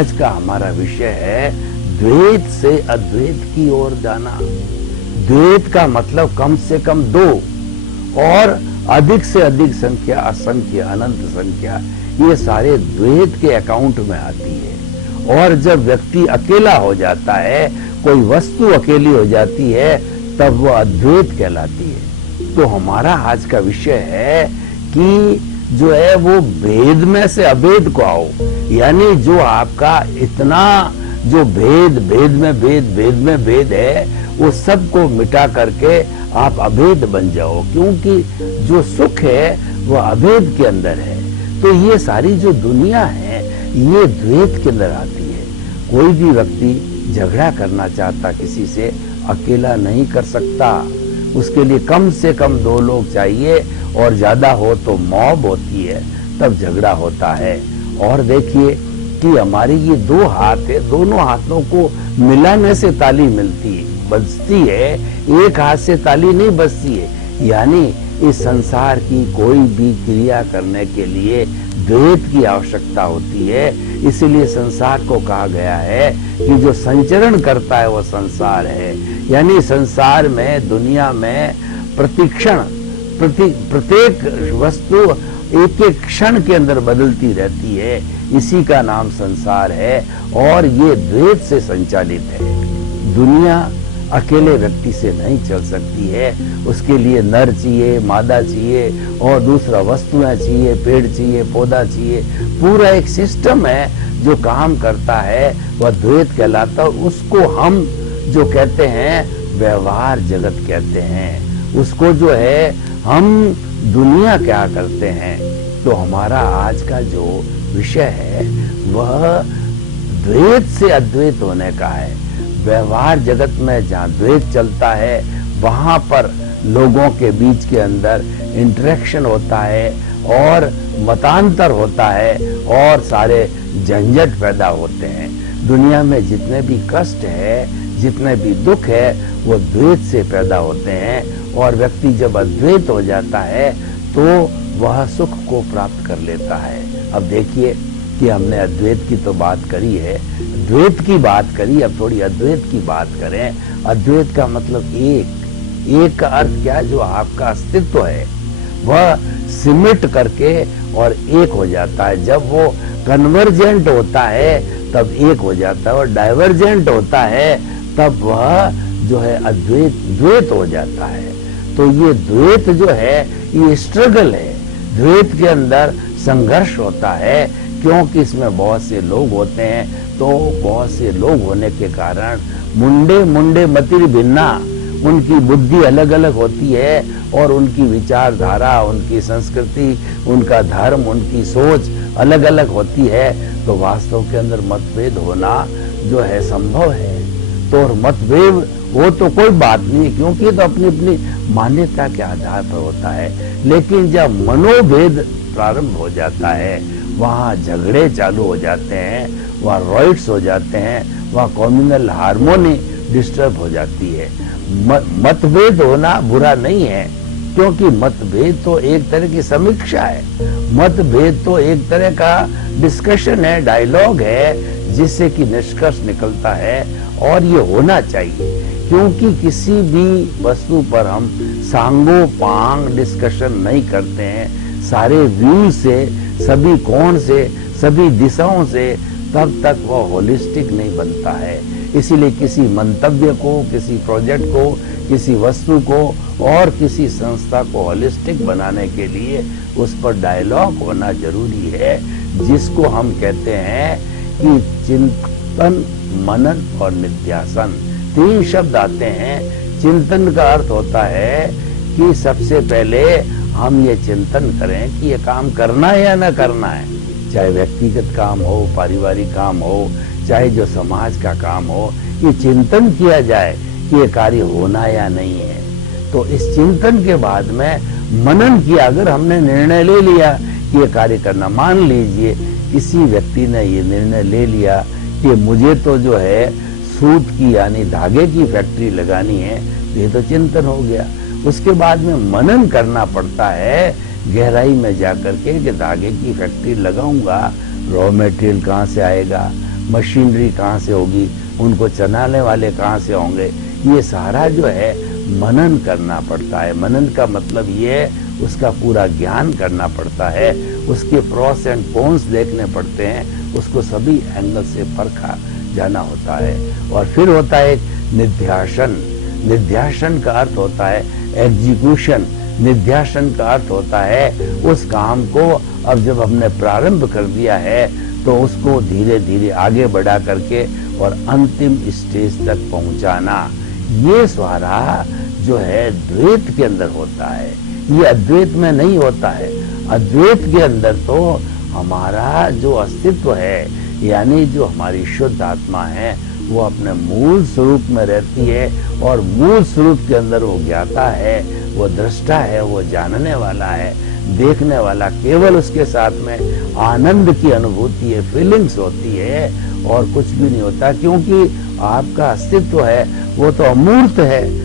आज का हमारा विषय है द्वैत से अद्वैत की ओर जाना। द्वैत का मतलब कम से कम दो और अधिक से अधिक संख्या, असंख्य, अनंत संख्या, ये सारे द्वैत के अकाउंट में आती है। और जब व्यक्ति अकेला हो जाता है, कोई वस्तु अकेली हो जाती है, तब वो अद्वैत कहलाती है। तो हमारा आज का विषय है कि जो है वो भेद में से अभेद को आओ, यानी जो आपका इतना जो भेद में भेद है, वो सबको मिटा करके आप अभेद बन जाओ, क्योंकि जो सुख है वो अभेद के अंदर है। तो ये सारी जो दुनिया है ये द्वैत के अंदर आती है। कोई भी व्यक्ति झगड़ा करना चाहता किसी से, अकेला नहीं कर सकता, उसके लिए कम से कम दो लोग चाहिए, और ज्यादा हो तो मॉब होती है, तब झगड़ा होता है। और देखिए कि हमारी ये दो हाथ है, दोनों हाथों को मिलाने से ताली मिलती है, बजती है, एक हाथ से ताली नहीं बजती है। यानी इस संसार की कोई भी क्रिया करने के लिए द्वैत की आवश्यकता होती है। इसलिए संसार को कहा गया है कि जो संचरण करता है वो संसार है। यानी संसार में, दुनिया में प्रतिक्षण प्रत्येक वस्तु एक एक क्षण के अंदर बदलती रहती है, इसी का नाम संसार है, और ये द्वैत से संचालित है। दुनिया अकेले व्यक्ति से नहीं चल सकती है, उसके लिए नर चाहिए, मादा चाहिए, और दूसरा वस्तुएं चाहिए, पेड़ चाहिए, पौधा चाहिए, पूरा एक सिस्टम है जो काम करता है, वह द्वैत कहलाता है। उसको हम जो कहते हैं व्यवहार जगत कहते हैं, उसको जो है हम दुनिया क्या करते हैं। तो हमारा आज का जो विषय है वह द्वैत से अद्वैत होने का है। व्यवहार जगत में जहाँ द्वैत चलता है, वहां पर लोगों के बीच के अंदर इंटरेक्शन होता है और मतांतर होता है और सारे झंझट पैदा होते हैं। दुनिया में जितने भी कष्ट है, जितने भी दुख है, वो द्वैत से पैदा होते हैं। और व्यक्ति जब अद्वैत हो जाता है तो वह सुख को प्राप्त कर लेता है। अब देखिए कि हमने अद्वैत की तो बात करी है, द्वैत की बात करी, अब थोड़ी अद्वैत की बात करें। अद्वैत का मतलब एक का अर्थ क्या, जो आपका अस्तित्व है वह सिमट करके और एक हो जाता है। जब वो कन्वर्जेंट होता है तब एक हो जाता है, और डाइवर्जेंट होता है तब वह जो है अद्वैत द्वैत हो जाता है। तो ये द्वैत जो है ये स्ट्रगल है, द्वैत के अंदर संघर्ष होता है, क्योंकि इसमें बहुत से लोग होते हैं। तो बहुत से लोग होने के कारण मुंडे मतिर भिन्ना, उनकी बुद्धि अलग अलग होती है, और उनकी विचारधारा, उनकी संस्कृति, उनका धर्म, उनकी सोच अलग अलग होती है। तो वास्तव के अंदर मतभेद होना जो है संभव है। तो मतभेद वो तो कोई बात नहीं, क्योंकि ये तो अपनी अपनी मान्यता के आधार पर होता है। लेकिन जब मनोभेद प्रारंभ हो जाता है, वहाँ झगड़े चालू हो जाते हैं, वहाँ रॉइट्स हो जाते हैं, वहाँ कम्युनल हार्मोनी डिस्टर्ब हो जाती है। मतभेद होना बुरा नहीं है, क्योंकि मतभेद तो एक तरह की समीक्षा है, मतभेद तो एक तरह का डिस्कशन है, डायलॉग है, जिससे कि निष्कर्ष निकलता है, और ये होना चाहिए। क्योंकि किसी भी वस्तु पर हम सांगो पांग डिस्कशन नहीं करते हैं, सारे व्यू से, सभी कोण से, सभी दिशाओं से, तब तक वो होलिस्टिक नहीं बनता है। इसीलिए किसी मंतव्य को, किसी प्रोजेक्ट को, किसी वस्तु को और किसी संस्था को होलिस्टिक बनाने के लिए उस पर डायलॉग होना जरूरी है, जिसको हम कहते हैं कि चिंतन, मनन और निध्यासन, तीन शब्द आते हैं। चिंतन का अर्थ होता है कि सबसे पहले हम ये चिंतन करें कि ये काम करना है या ना करना है, चाहे व्यक्तिगत काम हो, पारिवारिक काम हो, चाहे जो समाज का काम हो, ये चिंतन किया जाए कि ये कार्य होना या नहीं है। तो इस चिंतन के बाद में मनन किया, अगर हमने निर्णय ले लिया कि ये कार्य करना, मान लीजिए किसी व्यक्ति ने ये निर्णय ले लिया कि मुझे तो जो है सूत की यानी धागे की फैक्ट्री लगानी है, ये तो चिंतन हो गया। उसके बाद में मनन करना पड़ता है गहराई में जाकर के कि धागे की फैक्ट्री लगाऊंगा, रॉ मटेरियल कहाँ से आएगा, मशीनरी कहाँ से होगी, उनको चलाने वाले कहाँ से होंगे, ये सारा जो है मनन करना पड़ता है। मनन का मतलब ये है उसका पूरा ज्ञान करना पड़ता है, उसके प्रोस एंड कॉन्स देखने पड़ते हैं, उसको सभी एंगल से परखा जाना होता है। और फिर होता है निध्यासन। निध्यासन का अर्थ होता है एग्जीक्यूशन। निध्यासन का अर्थ होता है उस काम को अब जब हमने प्रारंभ कर दिया है तो उसको धीरे धीरे आगे बढ़ा करके और अंतिम स्टेज तक पहुंचाना। ये सारा जो है द्वैत के अंदर होता है, ये अद्वैत में नहीं होता है। अद्वैत के अंदर तो हमारा जो अस्तित्व है, यानी जो हमारी शुद्ध आत्मा है, वो अपने मूल स्वरूप में रहती है और मूल स्वरूप के अंदर वो ज्ञाता है, वो दृष्टा है, वो जानने वाला है, देखने वाला। केवल उसके साथ में आनंद की अनुभूति है, फीलिंग्स होती है और कुछ भी नहीं होता, क्योंकि आपका अस्तित्व है वो तो अमूर्त है।